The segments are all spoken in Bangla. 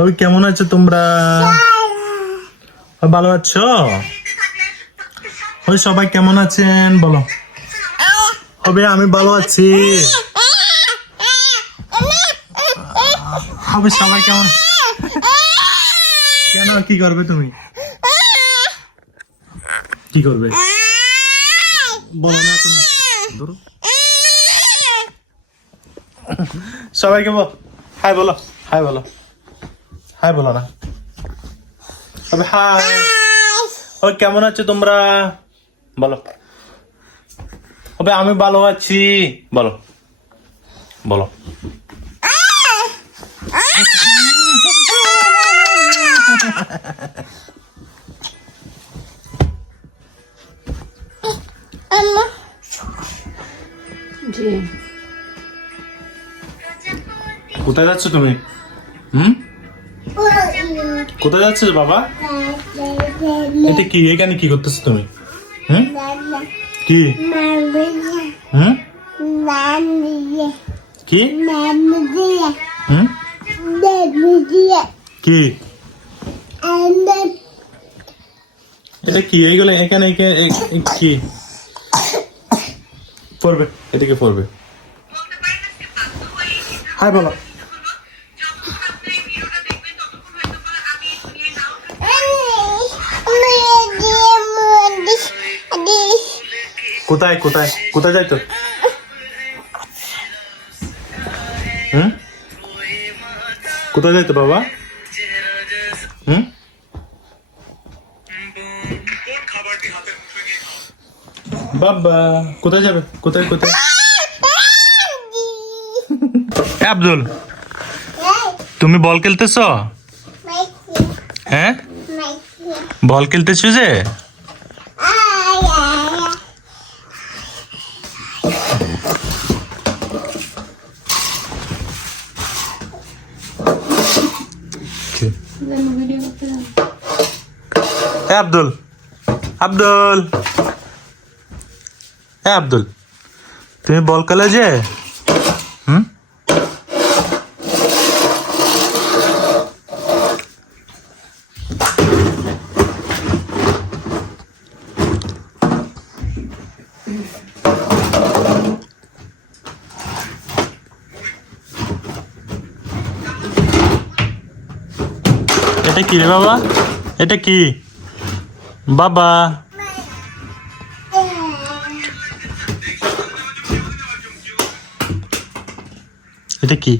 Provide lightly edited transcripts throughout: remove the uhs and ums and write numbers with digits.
ওই কেমন আছো তোমরা? ভালো আছো? ওই সবাই কেমন আছেন বলো। হবে আমি ভালো আছি। হবে সবাই কেমন? কেন কি করবে তুমি? কি করবে বলো না তুমি। ধরো সবাইকে হাই বলো, হাই বলো, হাই বলো না। তবে হাই। ওই কেমন আছো তোমরা বলো। হবে আমি ভালো আছি বলো, বলো। কোথায় যাচ্ছ তুমি? কোথায় যাচ্ছ বাবা? এটা কি? এখানে কি করতেছো তুমি? কি কি কি এটা কি? এইগুলো এখানে কি পড়বে? এদিকে পড়বে। হাই বলো। কোথায় কোথায় কোথায় যাইতো? কোথায় যাইতো বাবা? বাবা কোথায় যাবে? কোথায় কোথায়? আব্দুল তুমি বল খেলতেছো? হ্যাঁ বল খেলতেছো যে? আব্দুল আব্দুল আব্দুল তুমি বল খেলে যে? এটা কি রে বাবা? এটা কি বাবা? এটা কি?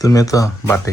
তুমি তো বাটে।